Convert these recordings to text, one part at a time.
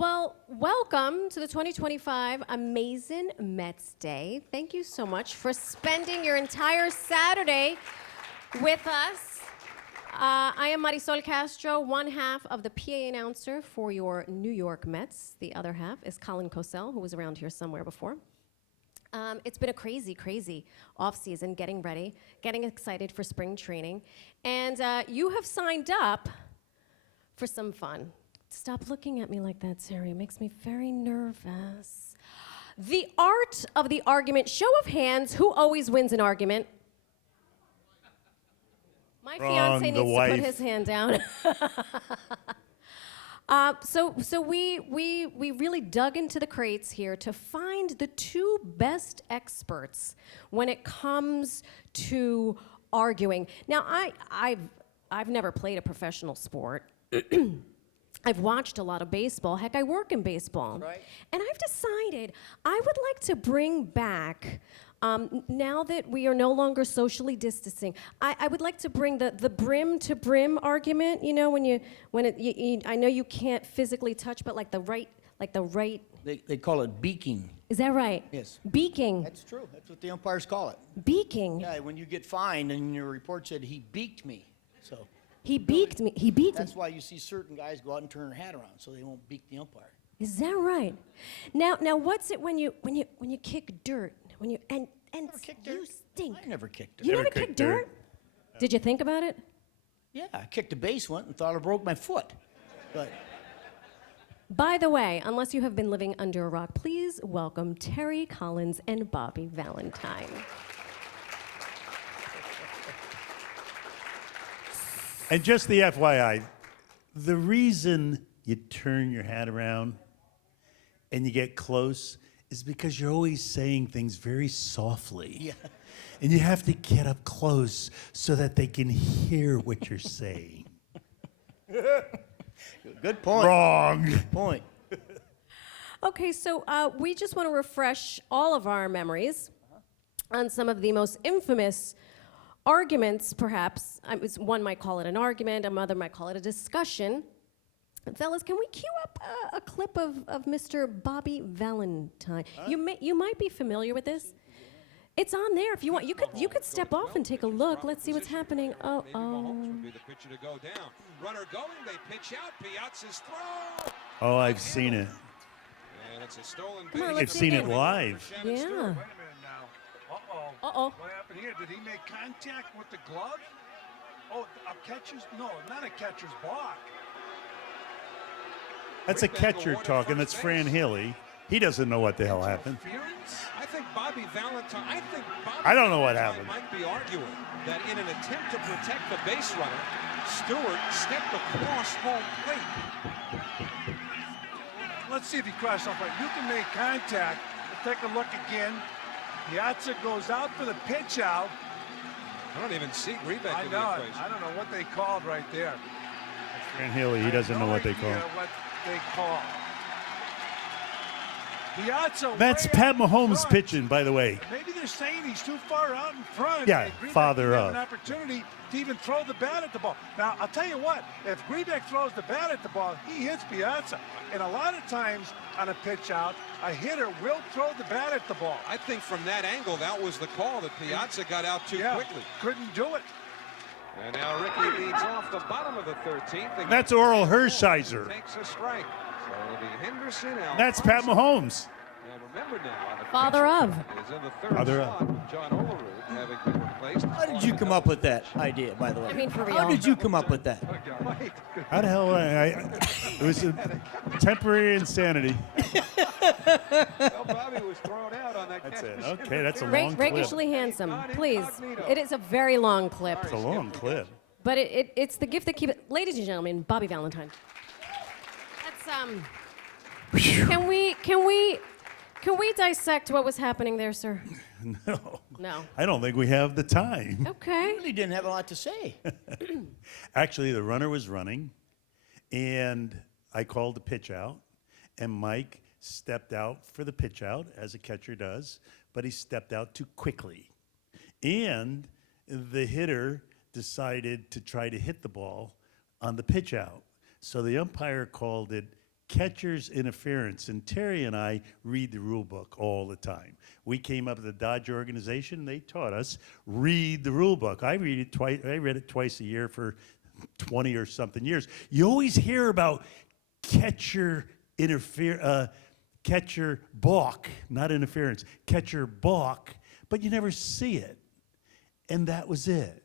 Well, welcome to the 2025 Amazing Mets Day. Thank you so much for spending your entire Saturday with us. I am Marisol Castro, one half of the PA announcer for your New York Mets. The other half is Colin Cosell, who was around here somewhere before. It's been a crazy, crazy off-season, getting ready, getting excited for spring training. And you have signed up for some fun. Stop looking at me like that, Sari. It makes me very nervous. The art of the argument. Show of hands, who always wins an argument? My fiance needs to put his hand down. So we really dug into the crates here to find the two best experts when it comes to arguing. Now, I've never played a professional sport. I've watched a lot of baseball. Heck, I work in baseball. Right. And I've decided I would like to bring back, now that we are no longer socially distancing, I would like to bring the brim to brim argument. You know, I know you can't physically touch, but like the right. They call it beaking. Is that right? Yes. Beaking. That's true. That's what the umpires call it. Beaking. Yeah, when you get fined and your report said he beaked me, so. He beaked me. He beat me. That's why you see certain guys go out and turn their hat around so they won't beak the umpire. Is that right? Now, what's it when you kick dirt? When you and you stink. I never kicked dirt. You never kicked dirt? Did you think about it? Yeah, I kicked a base once and thought I broke my foot. But by the way, unless you have been living under a rock, please welcome Terry Collins and Bobby Valentine. And just the FYI, the reason you turn your hat around and you get close is because you're always saying things very softly. yeah. And you have to get up close so that they can hear what you're saying. Good point. Wrong. Good point. Okay, so we just want to refresh all of our memories on some of the most infamous arguments, perhaps. One might call it an argument, another might call it a discussion. Fellas, can we cue up a clip of Mr. Bobby Valentine? You might be familiar with this. It's on there. If you want, you could step off and take a look. Let's see what's happening. Oh. Would be the pitcher to go down. Runner going. They pitch out. Piazza's throw. Oh, I've seen it. And it's a stolen Come on, base. let's I've seen see it live. Yeah. Wait a minute now. Uh-oh. Uh-oh. What happened here? Did he make contact with the glove? Oh, a catcher's? No, not a catcher's block. That's a catcher talking. That's Fran Haley. He doesn't know what the hell happened. I think Bobby Valentine. I don't know what happened. Might be arguing that in an attempt to protect the base runner, Stewart stepped across home plate. Let's see if he crashed off right. You can make contact. Let's take a look again. Piazza goes out for the pitch out. I don't even see Greenback I in the know it. equation. I don't know what they called right there. Fran Haley, he doesn't know what they call. What they call. Piazza. That's way Pat out in Mahomes front. pitching, by the way. Maybe they're saying he's too far out in front. Yeah, and Greenback father didn't have of. an opportunity to even throw the bat at the ball. Now, I'll tell you what, if Greenback throws the bat at the ball, he hits Piazza. And a lot of times on a pitch out, a hitter will throw the bat at the ball. I think from that angle, that was the call that Piazza got out too quickly. Couldn't do it. And now Ricky leads off the bottom of the 13th. That's Oral Hershiser. Takes a strike. So it'll be Henderson. That's Pat Mahomes. And remember now, the Father of. is in the third Father slot with John Olerud having been replaced. How did you come up with that idea, by the way? I mean, for real. How did you come up with that? How the hell? It was a temporary insanity. Well, Bobby was thrown out on that That's catch. it. Okay, that's a long clip. Rakishly handsome, please. It is a very long clip, It's a long clip. but it's the gift that keeps it. Ladies and gentlemen, Bobby Valentine. That's Can we dissect what was happening there, sir? No. No. I don't think we have the time. Okay. Really didn't have a lot to say. Actually, the runner was running, and I called the pitch out, and Mike stepped out for the pitch out, as a catcher does, but he stepped out too quickly. And the hitter decided to try to hit the ball on the pitch out. So the umpire called it catcher's interference. And Terry and I read the rule book all the time. We came up with the Dodge organization. They taught us, read the rule book. I read it twice. I read it twice a year for 20 or something years. You always hear about catcher balk, not interference, catcher balk, but you never see it. And that was it.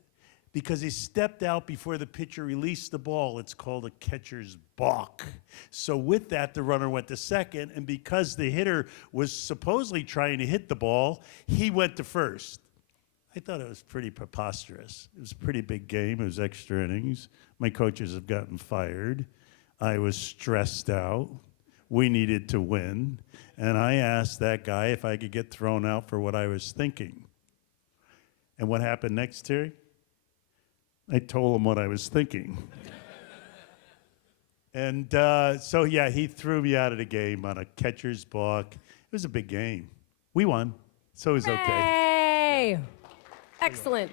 Because he stepped out before the pitcher released the ball. It's called a catcher's balk. So with that, the runner went to second, and because the hitter was supposedly trying to hit the ball, he went to first. I thought it was pretty preposterous. It was a pretty big game. It was extra innings. My coaches have gotten fired. I was stressed out. We needed to win. And I asked that guy if I could get thrown out for what I was thinking. And what happened next, Terry? I told him what I was thinking. And so, yeah, he threw me out of the game on a catcher's balk. It was a big game. We won, so it was okay. Hey! Excellent.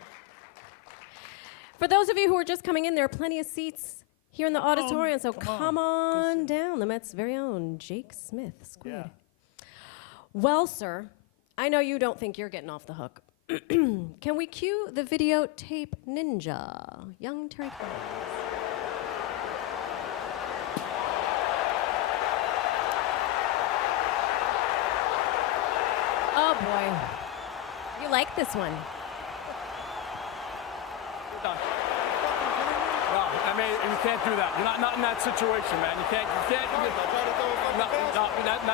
For those of you who are just coming in, there are plenty of seats here in the auditorium, so come on down. The Mets' very own Jake Smith Squid. Yeah. Well, sir, I know you don't think you're getting off the hook. Can we cue the videotape ninja, young Terry Collins? Oh boy, you like this one? No, I mean, you can't do that. You're not in that situation, man. You can't. That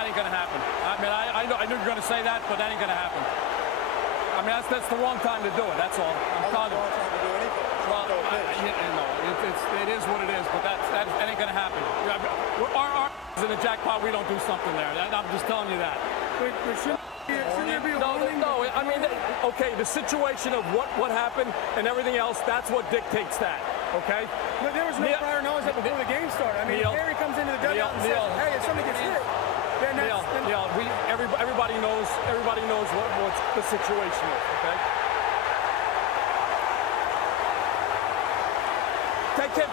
ain't gonna happen. I mean, I knew you were gonna say that, but that ain't gonna happen. I mean, that's the wrong time to do it. That's all. I'm telling you. Well, it is what it is, but that ain't gonna happen. Our is in the jackpot. We don't do something there. I'm just telling you that. Shouldn't there be a warning? No. I mean, okay, the situation of what happened and everything else, that's what dictates that. Okay. But there was no prior knowledge that before the game started. I mean, if Harry comes into the dugout and says, "Hey, if somebody gets hit," then everybody knows what the situation is. Okay. Take him.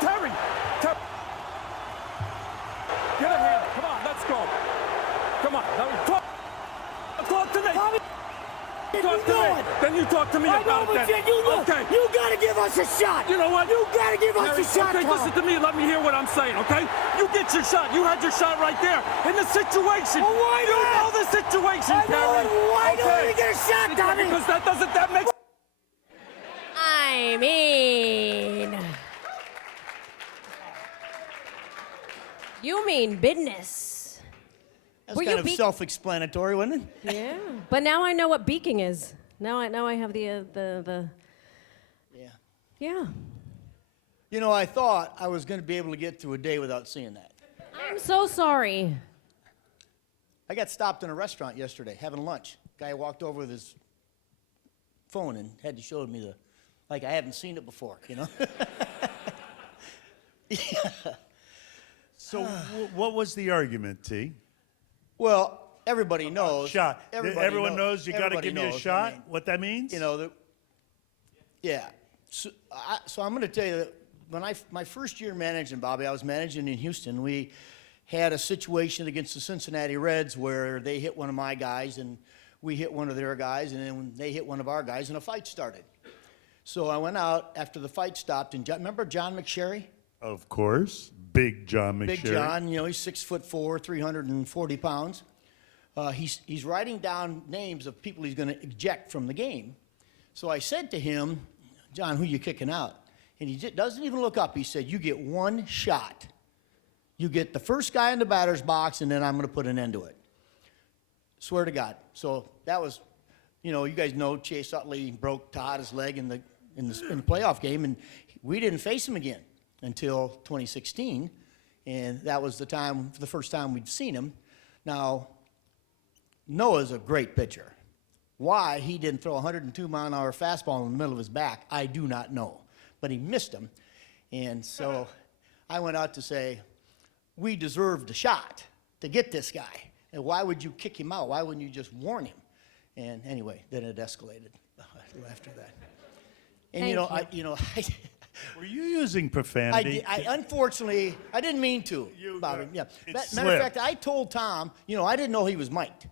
Terry. Get a hand. Come on, let's go. Come on. Talk to me. Talk to me. Then you talk to me about it then. Okay. You gotta give us a shot. You know what? You gotta give us a shot. Okay, listen to me. Let me hear what I'm saying, okay? You get your shot. You had your shot right there. In the situation. Well, why you not? know the situation, Terry. Why don't we get a shot, Tommy? Because that makes... I mean, you mean business. That's Were kind you of self-explanatory, wasn't it? Yeah, but now I know what beaking is. Now I have the Yeah. yeah. You know, I thought I was going to be able to get through a day without seeing that. I'm so sorry. I got stopped in a restaurant yesterday having lunch. Guy walked over with his phone and had to show me like I haven't seen it before, you know? Yeah. So what was the argument, T? Well, everybody knows. Shot. Everybody Everyone knows you got to Everybody give me a knows, shot? I mean, What that means? you know, yeah. So I'm going to tell you that when my first year managing, Bobby, I was managing in Houston. We had a situation against the Cincinnati Reds where they hit one of my guys and we hit one of their guys, and then when they hit one of our guys and a fight started. So I went out after the fight stopped, and remember John McSherry? Of course. Big John McSherry. Big John, you know, he's 6'4", 340 pounds. He's writing down names of people he's going to eject from the game. So I said to him, "John, who you kicking out?" And he doesn't even look up. He said, "You get one shot. You get the first guy in the batter's box, and then I'm going to put an end to it." Swear to God. So that was, you know, you guys know Chase Utley broke Todd's leg in the playoff game, and we didn't face him again until 2016, and that was the first time we'd seen him. Now, Noah's a great pitcher. Why he didn't throw a 102-mile-an-hour fastball in the middle of his back, I do not know, but he missed him, and so I went out to say, we deserved a shot to get this guy, and why would you kick him out? Why wouldn't you just warn him? And anyway, then it escalated after that. And Were you using profanity? Unfortunately, I didn't mean to, Bobby. Yeah. Matter of fact, I told Tom, I didn't know he was mic'd.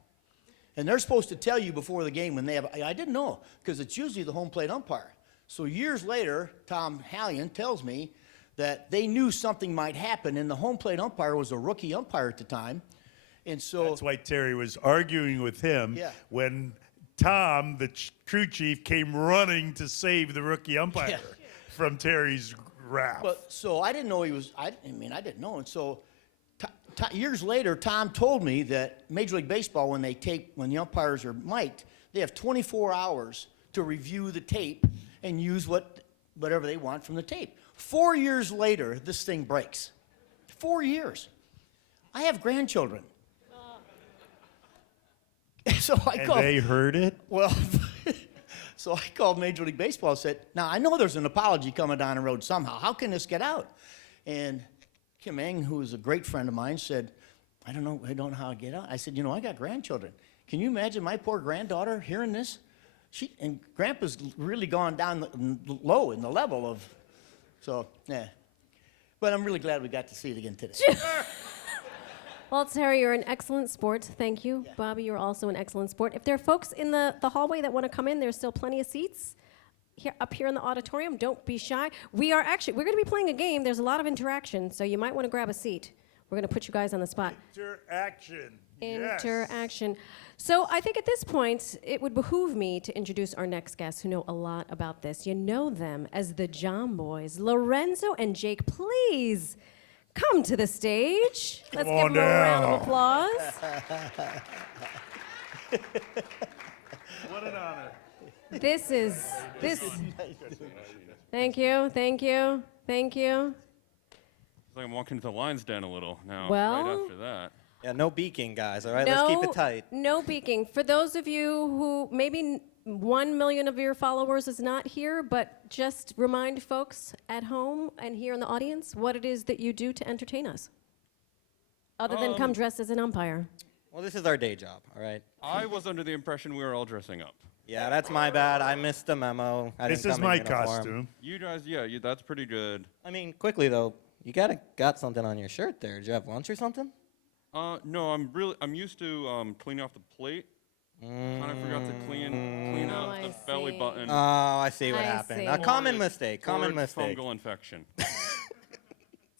And they're supposed to tell you before the game when they have. I didn't know because it's usually the home plate umpire. So years later, Tom Hallion tells me that they knew something might happen, and the home plate umpire was a rookie umpire at the time. And so that's why Terry was arguing with him when Tom, the crew chief, came running to save the rookie umpire from Terry's wrath. But so I didn't know he was. I didn't know, and so. Years later, Tom told me that Major League Baseball, when the umpires are mic'd, they have 24 hours to review the tape and use whatever they want from the tape. 4 years later, this thing breaks. 4 years. I have grandchildren. So I called. And they heard it? Well, so I called Major League Baseball and said, now I know there's an apology coming down the road somehow. How can this get out? And Kim Eng, who is a great friend of mine, said, I don't know how to get out. I said, I got grandchildren. Can you imagine my poor granddaughter hearing this? And Grandpa's really gone down low in the level of, so, yeah. But I'm really glad we got to see it again today. Well, Terry, you're an excellent sport. Thank you. Yeah. Bobby, you're also an excellent sport. If there are folks in the hallway that want to come in, there's still plenty of seats. Up here in the auditorium, don't be shy. We're going to be playing a game. There's a lot of interaction, so you might want to grab a seat. We're going to put you guys on the spot. Interaction. Yes. So I think at this point, it would behoove me to introduce our next guests who know a lot about this. You know them as the Jomboys. Lorenzo and Jake, please come to the stage. Let's give them a round of applause. What an honor. This. Thank you. It's like I'm walking to the lion's den a little now. Well, right after that. Yeah, no beaking, guys. All right, let's keep it tight. No beaking. For those of you who maybe 1 million of your followers is not here, but just remind folks at home and here in the audience what it is that you do to entertain us, other than come dressed as an umpire. Well, this is our day job, all right? I was under the impression we were all dressing up. Yeah, that's my bad. I missed the memo. This is my costume. You guys, that's pretty good. I mean, quickly though, you got something on your shirt there. Did you have lunch or something? No, I'm used to cleaning off the plate. Kind of forgot to clean out the belly button. Oh, I see what happened. A common mistake. Fungal infection.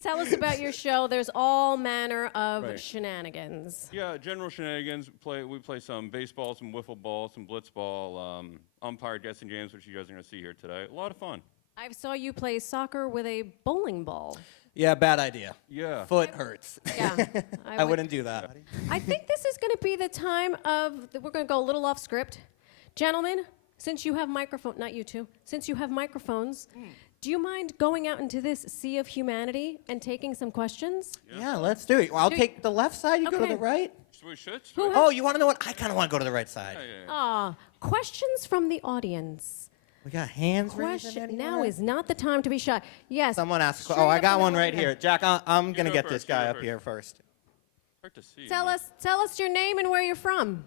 Tell us about your show. There's all manner of shenanigans. Yeah, general shenanigans. We play some baseball, some wiffle ball, some blitzball, umpire guessing games, which you guys are going to see here today. A lot of fun. I saw you play soccer with a bowling ball. Yeah, bad idea. Yeah. Foot hurts. Yeah. I wouldn't do that. I think this is going to be the time we're going to go a little off script. Gentlemen, since you have not you two, since you have microphones, do you mind going out into this sea of humanity and taking some questions? Yeah, let's do it. Well, I'll take the left side, you go to the right. We should. Oh, you want to know what? I kind of want to go to the right side. Questions from the audience. We got hands raised. Now is not the time to be shy. Yes. Someone asked. Oh, I got one right here. Jack, I'm going to get this guy up here first. Hard to see. Tell us your name and where you're from.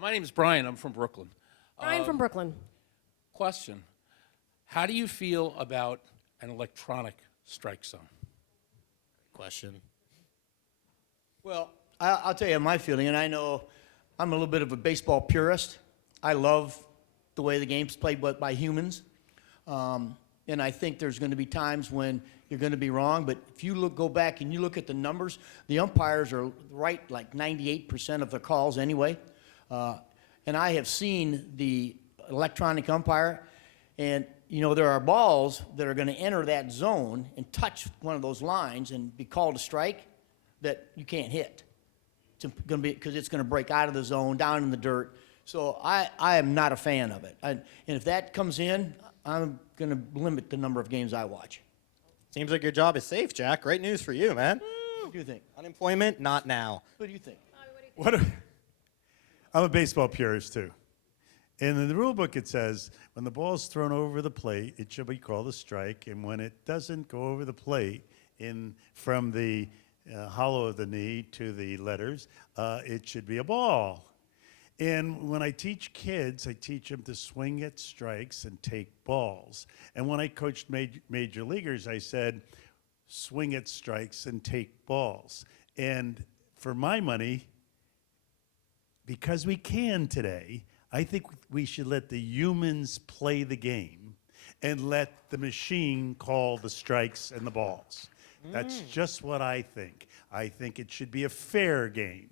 My name is Brian. I'm from Brooklyn. Brian from Brooklyn. Question. How do you feel about an electronic strike zone? Question. Well, I'll tell you my feeling, and I know I'm a little bit of a baseball purist. I love the way the game's played by humans. And I think there's going to be times when you're going to be wrong, but if you go back and you look at the numbers, the umpires are right like 98% of the calls anyway. And I have seen the electronic umpire, and there are balls that are going to enter that zone and touch one of those lines and be called a strike that you can't hit. It's going to be because it's going to break out of the zone, down in the dirt. So I am not a fan of it. And if that comes in, I'm going to limit the number of games I watch. Seems like your job is safe, Jack. Great news for you, man. What do you think? Unemployment, not now. What do you think? I'm a baseball purist, too. And in the rule book, it says, when the ball's thrown over the plate, it should be called a strike. And when it doesn't go over the plate from the hollow of the knee to the letters, it should be a ball. And when I teach kids, I teach them to swing at strikes and take balls. And when I coached major leaguers, I said, swing at strikes and take balls. And for my money, because we can today, I think we should let the humans play the game and let the machine call the strikes and the balls. That's just what I think. I think it should be a fair game.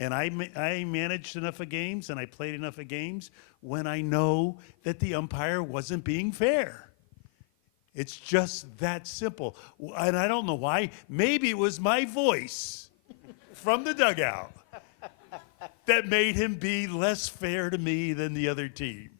And I managed enough of games and I played enough of games when I know that the umpire wasn't being fair. It's just that simple. And I don't know why. Maybe it was my voice from the dugout that made him be less fair to me than the other team.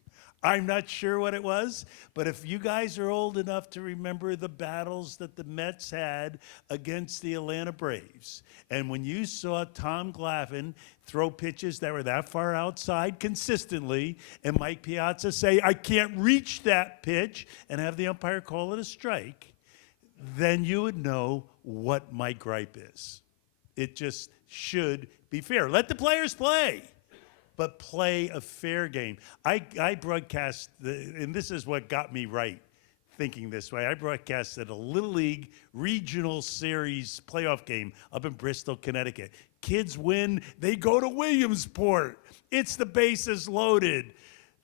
I'm not sure what it was, but if you guys are old enough to remember the battles that the Mets had against the Atlanta Braves, and when you saw Tom Glavine throw pitches that were that far outside consistently, and Mike Piazza say, I can't reach that pitch, and have the umpire call it a strike, then you would know what my gripe is. It just should be fair. Let the players play, but play a fair game. I broadcast, and this is what got me right thinking this way. I broadcasted a Little League Regional Series playoff game up in Bristol, Connecticut. Kids win, they go to Williamsport. It's the bases loaded.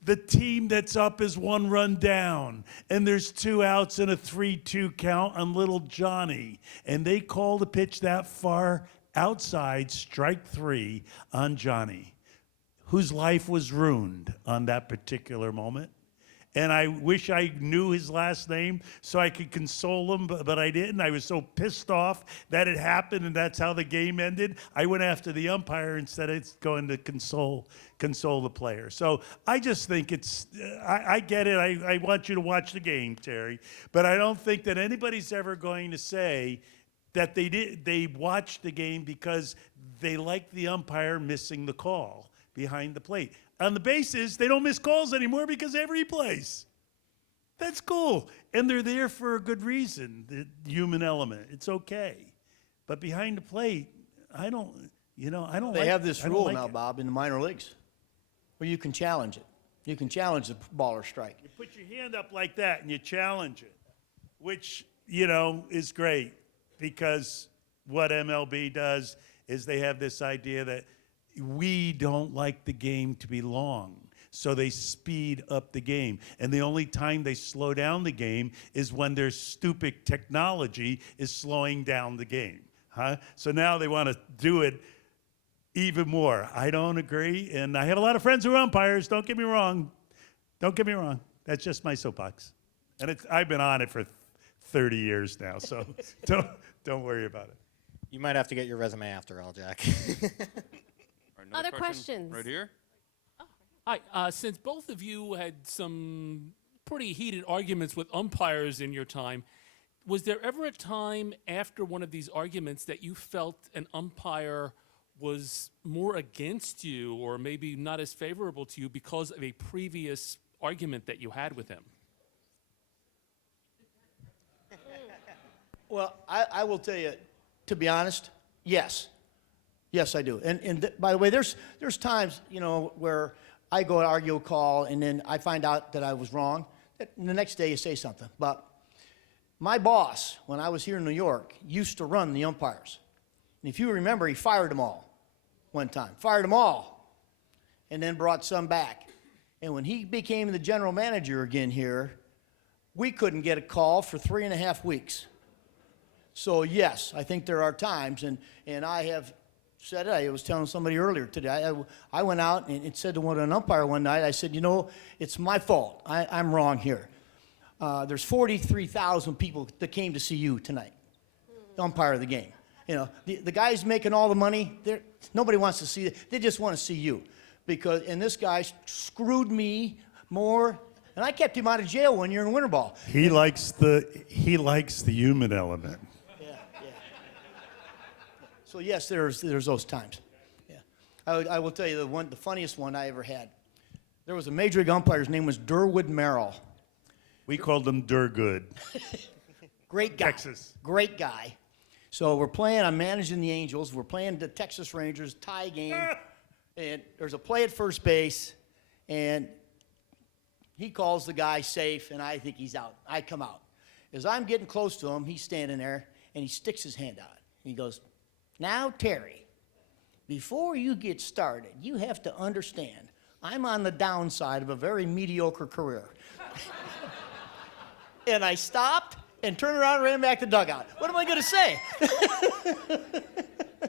The team that's up is 1 run down, and there's 2 outs and a 3-2 count on little Johnny. And they call the pitch that far outside, strike 3 on Johnny, whose life was ruined on that particular moment. And I wish I knew his last name so I could console him, but I didn't. I was so pissed off that it happened and that's how the game ended. I went after the umpire instead of going to console the player. So I just think it's, I get it. I want you to watch the game, Terry, but I don't think that anybody's ever going to say that they watched the game because they liked the umpire missing the call behind the plate. On the bases, they don't miss calls anymore because they have replays. That's cool. And they're there for a good reason, the human element. It's okay. But behind the plate, I don't They have this rule now, Bob, in the minor leagues where you can challenge it. You can challenge the ball or strike. You put your hand up like that and you challenge it, which, is great because what MLB does is they have this idea that we don't like the game to be long, so they speed up the game. And the only time they slow down the game is when their stupid technology is slowing down the game. So now they want to do it even more. I don't agree, and I have a lot of friends who are umpires. Don't get me wrong. Don't get me wrong. That's just my soapbox. And I've been on it for 30 years now, so don't worry about it. You might have to get your resume after all, Jack. Other questions? Right here. Hi. Since both of you had some pretty heated arguments with umpires in your time, was there ever a time after one of these arguments that you felt an umpire was more against you or maybe not as favorable to you because of a previous argument that you had with him? Well, I will tell you, to be honest, yes. Yes, I do. And by the way, there's times, where I go and argue a call, and then I find out that I was wrong. And the next day you say something. But my boss, when I was here in New York, used to run the umpires. And if you remember, he fired them all one time. Fired them all. And then brought some back. And when he became the general manager again here, we couldn't get a call for 3.5 weeks. So, yes, I think there are times, and I have said it. I was telling somebody earlier today. I went out and said to an umpire one night, I said, it's my fault. I'm wrong here. There's 43,000 people that came to see you tonight, the umpire of the game. The guys making all the money, nobody wants to see it. They just want to see you. And this guy screwed me more, and I kept him out of jail 1 year in winter ball. He likes the human element. So yes, there's those times. Yeah, I will tell you the funniest one I ever had. There was a major league umpire. His name was Durwood Merrill. We called him Durgood. Great guy. Texas. Great guy. So we're playing. I'm managing the Angels. We're playing the Texas Rangers tie game. and there's a play at first base, and he calls the guy safe, and I think he's out. I come out. As I'm getting close to him, he's standing there, and he sticks his hand out. And he goes, "Now, Terry, before you get started, you have to understand, I'm on the downside of a very mediocre career." And I stopped and turned around and ran back to the dugout. What am I going to say?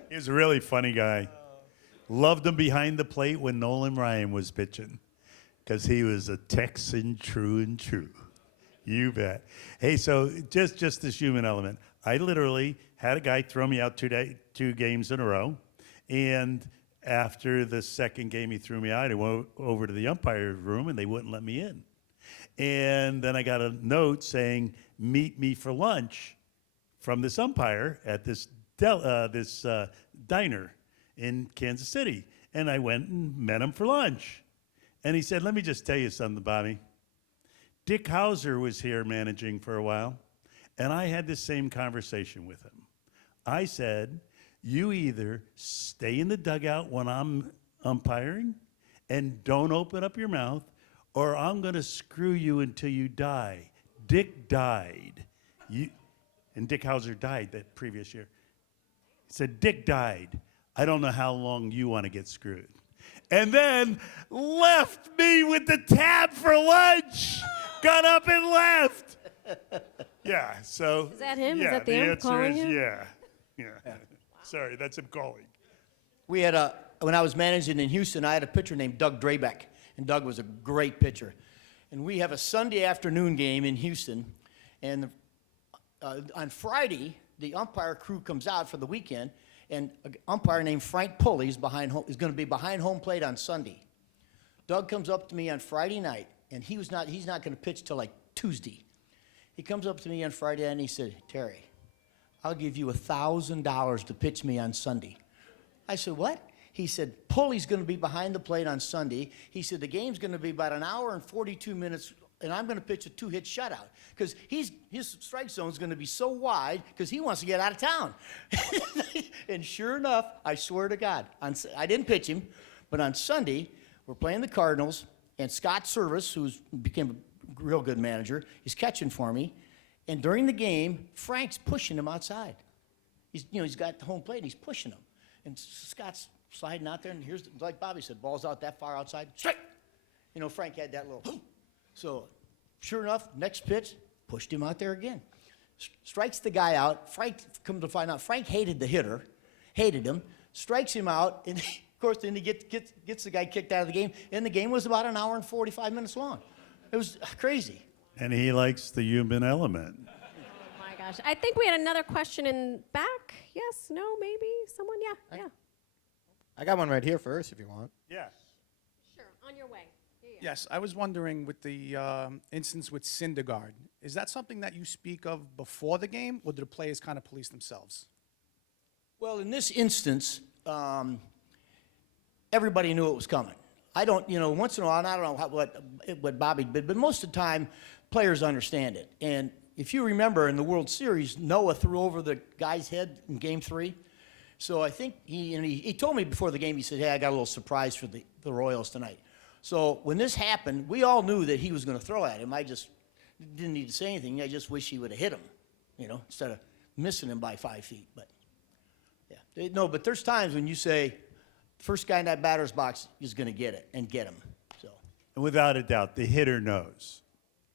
He was a really funny guy. Loved him behind the plate when Nolan Ryan was pitching, because he was a Texan true and true. You bet. Hey, so just this human element. I literally had a guy throw me out 2 games in a row, and after the second game he threw me out, I went over to the umpire's room, and they wouldn't let me in. And then I got a note saying, "Meet me for lunch," from this umpire at this diner in Kansas City. And I went and met him for lunch. And he said, "Let me just tell you something, Bobby. Dick Hauser was here managing for a while, and I had the same conversation with him. I said, you either stay in the dugout when I'm umpiring and don't open up your mouth, or I'm going to screw you until you die." Dick died. And Dick Hauser died that previous year. He said, "Dick died. I don't know how long you want to get screwed." And then left me with the tab for lunch. Got up and left. Yeah, so. Is that him? Yeah, Is that the the him answer calling is him? yeah. Sorry, that's him calling. We had when I was managing in Houston, I had a pitcher named Doug Drabeck, and Doug was a great pitcher. And we have a Sunday afternoon game in Houston, and on Friday, the umpire crew comes out for the weekend, and an umpire named Frank Pulley is going to be behind home plate on Sunday. Doug comes up to me on Friday night, and he's not going to pitch till like Tuesday. He comes up to me on Friday night and he said, "Terry, I'll give you $1,000 to pitch me on Sunday." I said, "What?" He said, "Pulley's going to be behind the plate on Sunday." He said, "The game's going to be about an hour and 42 minutes, and I'm going to pitch a 2-hit shutout because his strike zone's going to be so wide because he wants to get out of town." And sure enough, I swear to God, I didn't pitch him, but on Sunday, we're playing the Cardinals, and Scott Service, who's became a real good manager, is catching for me. And during the game, Frank's pushing him outside. He's got the home plate, and he's pushing him. And Scott's sliding out there, and here's, like Bobby said, ball's out that far outside, strike. Frank had that little, so sure enough, next pitch, pushed him out there again. Strikes the guy out. Frank, come to find out, Frank hated the hitter, hated him, strikes him out, and of course, then he gets the guy kicked out of the game, and the game was about an hour and 45 minutes long. It was crazy. And he likes the human element. Oh my gosh. I think we had another question in back. Yes, no, maybe? Someone? Yeah. I got one right here first if you want. Yeah. Sure, on your way. Here you go. Yes, I was wondering with the instance with Syndergaard, is that something that you speak of before the game, or do the players kind of police themselves? Well, in this instance, everybody knew it was coming. I don't, once in a while, and I don't know what Bobby did, but most of the time, players understand it. And if you remember in the World Series, Noah threw over the guy's head in Game 3. So I think he told me before the game, he said, "Hey, I got a little surprise for the Royals tonight." So when this happened, we all knew that he was going to throw at him. I just didn't need to say anything. I just wish he would have hit him, instead of missing him by 5 feet. But, yeah. No, but there's times when you say, first guy in that batter's box is going to get it and get him. So. And without a doubt, the hitter knows,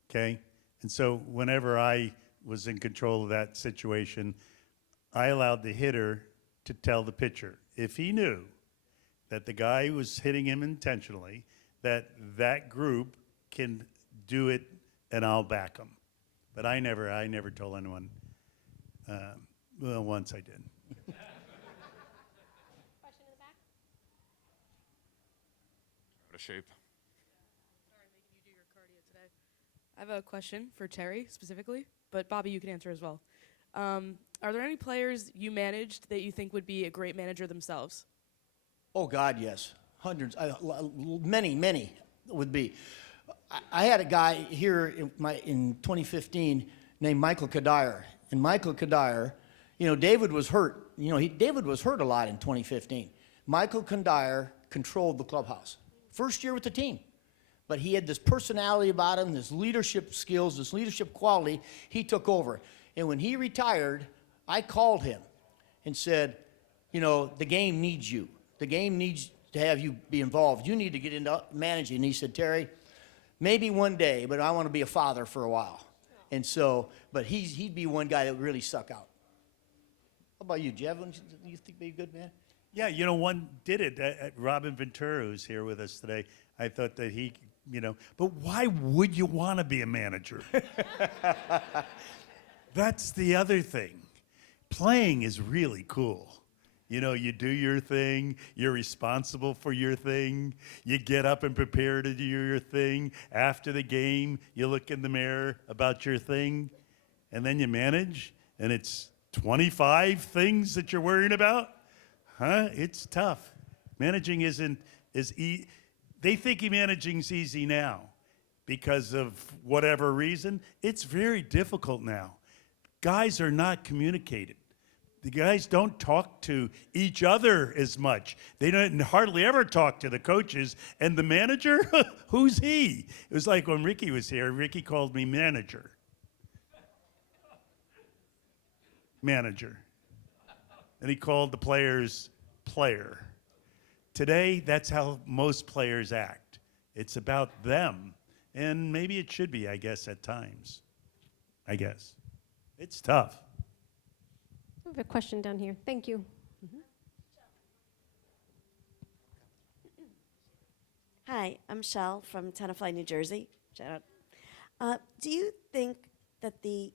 okay? And so whenever I was in control of that situation, I allowed the hitter to tell the pitcher, if he knew that the guy was hitting him intentionally, that group can do it and I'll back them. But I never told anyone. Well, once I did. Question in the back? Out of shape. Sorry, making you do your cardio today. I have a question for Terry specifically, but Bobby, you can answer as well. Are there any players you managed that you think would be a great manager themselves? Oh, God, yes. Hundreds. Many would be. I had a guy here in 2015 named Michael Kadire. And Michael Kadire, David was hurt. David was hurt a lot in 2015. Michael Kadire controlled the clubhouse. First year with the team. But he had this personality about him, this leadership skills, this leadership quality. He took over. And when he retired, I called him and said, you know, the game needs you. The game needs to have you be involved. You need to get into managing. And he said, Terry, maybe one day, but I want to be a father for a while. And so, but he'd be one guy that would really suck out. How about you, Jeff? Do you think be a good man? Yeah, you know, one did it. Robin Ventura, who's here with us today, I thought that he, you know, but why would you want to be a manager? That's the other thing. Playing is really cool. You know, you do your thing, you're responsible for your thing, you get up and prepare to do your thing. After the game, you look in the mirror about your thing, and then you manage, and it's 25 things that you're worrying about? Huh? It's tough. Managing isn't as easy. They think managing's easy now because of whatever reason. It's very difficult now. Guys are not communicated. The guys don't talk to each other as much. They don't hardly ever talk to the coaches. And the manager, who's he? It was like when Ricky was here, Ricky called me manager. Manager. And he called the players player. Today, that's how most players act. It's about them. And maybe it should be, I guess, at times. I guess. It's tough. I have a question down here. Thank you. Hi, I'm Shell from Tenafly, New Jersey. Shout out. Do you think that the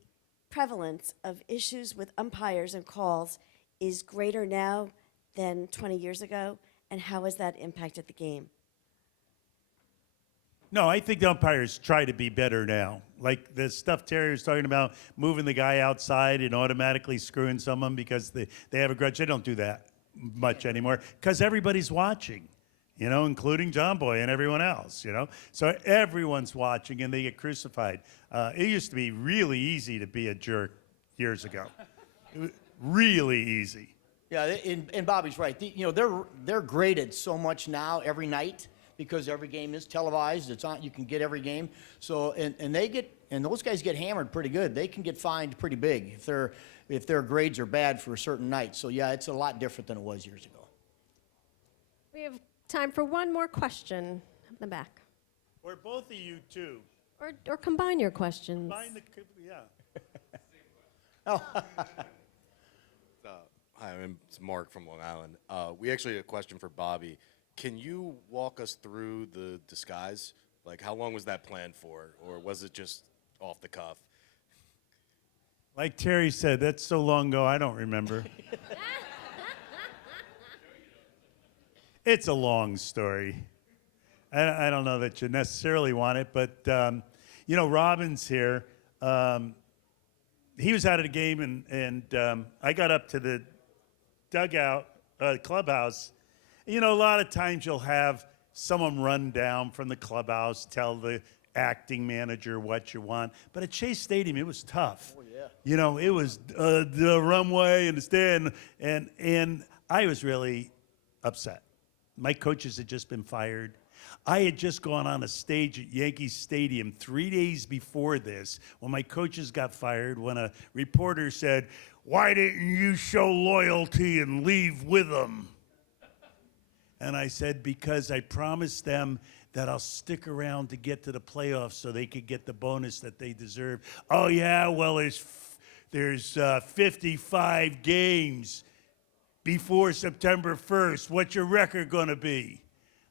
prevalence of issues with umpires and calls is greater now than 20 years ago? And how has that impacted the game? No, I think the umpires try to be better now. Like the stuff Terry was talking about, moving the guy outside and automatically screwing someone because they have a grudge. They don't do that much anymore because everybody's watching, you know, including Jomboy and everyone else, you know. So everyone's watching and they get crucified. It used to be really easy to be a jerk years ago. It was really easy. Yeah, and Bobby's right. You know, they're graded so much now every night because every game is televised. It's on. You can get every game. So and those guys get hammered pretty good. They can get fined pretty big if their grades are bad for a certain night. So yeah, it's a lot different than it was years ago. We have time for one more question in the back. Or both of you too. Or combine your questions. Yeah. Oh. Hi, it's Mark from Long Island. We actually have a question for Bobby. Can you walk us through the disguise? Like, how long was that planned for? Or was it just off the cuff? Like Terry said, that's so long ago, I don't remember. It's a long story. I don't know that you necessarily want it, but, you know, Robin's here. He was out of the game, and I got up to the dugout, clubhouse. You know, a lot of times you'll have someone run down from the clubhouse, tell the acting manager what you want. But at Chase Stadium, it was tough. Oh, yeah. You know, it was the runway and the stand, and I was really upset. My coaches had just been fired. I had just gone on a stage at Yankee Stadium 3 days before this when my coaches got fired, when a reporter said, "Why didn't you show loyalty and leave with them?" And I said, because I promised them that I'll stick around to get to the playoffs so they could get the bonus that they deserve. Oh, yeah, well, there's 55 games before September 1st. What's your record going to be?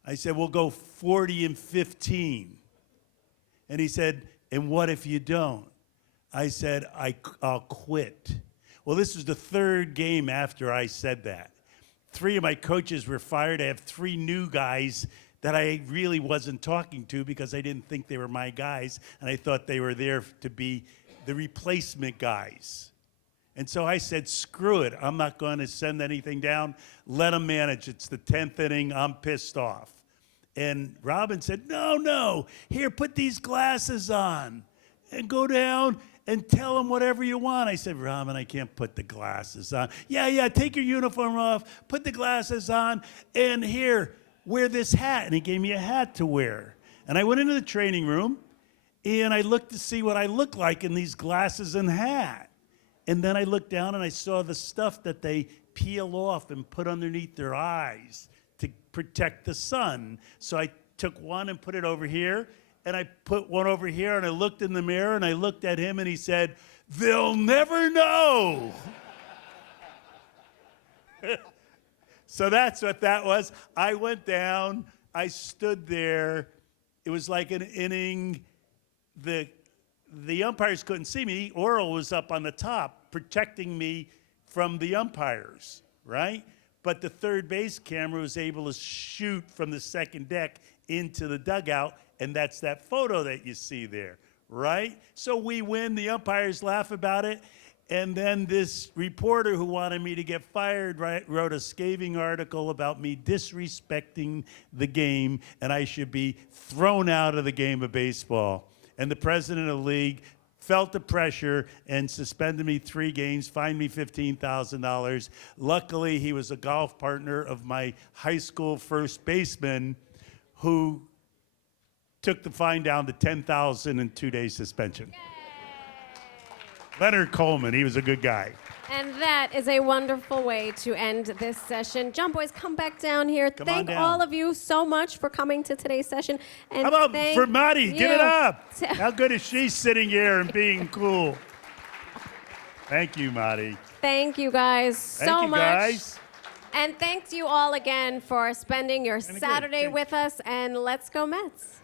I said, we'll go 40-15. And he said, and what if you don't? I said, I'll quit. Well, this was the third game after I said that. 3 of my coaches were fired. I have 3 new guys that I really wasn't talking to because I didn't think they were my guys, and I thought they were there to be the replacement guys. And so I said, screw it. I'm not going to send anything down. Let them manage. It's the 10th inning. I'm pissed off. And Robin said, no. Here, put these glasses on and go down and tell them whatever you want. I said, Robin, I can't put the glasses on. Yeah, take your uniform off, put the glasses on, and here, wear this hat. And he gave me a hat to wear. And I went into the training room, and I looked to see what I looked like in these glasses and hat. And then I looked down, and I saw the stuff that they peel off and put underneath their eyes to protect the sun. So I took one and put it over here, and I put one over here, and I looked in the mirror, and I looked at him, and he said, "They'll never know." So that's what that was. I went down. I stood there. It was like an inning. The umpires couldn't see me. Oriole was up on the top, protecting me from the umpires, right? But the third base camera was able to shoot from the second deck into the dugout, and that's that photo that you see there, right? So we win. The umpires laugh about it. And then this reporter who wanted me to get fired wrote a scathing article about me disrespecting the game, and I should be thrown out of the game of baseball. And the president of the league felt the pressure and suspended me 3 games, fined me $15,000. Luckily, he was a golf partner of my high school first baseman who took the fine down to $10,000 and 2-day suspension. Yay. Leonard Coleman, he was a good guy. And that is a wonderful way to end this session. Jomboys, come back down here. Come on Thank down. all of you so much for coming to today's session. And How about thank for Marty? Give it you. up. How good is she sitting here and being cool? Thank you, Marty. Thank you guys so Thank you, much. guys. And thanks you all again for spending your Kinda good. Saturday Okay. with us. And let's go Mets.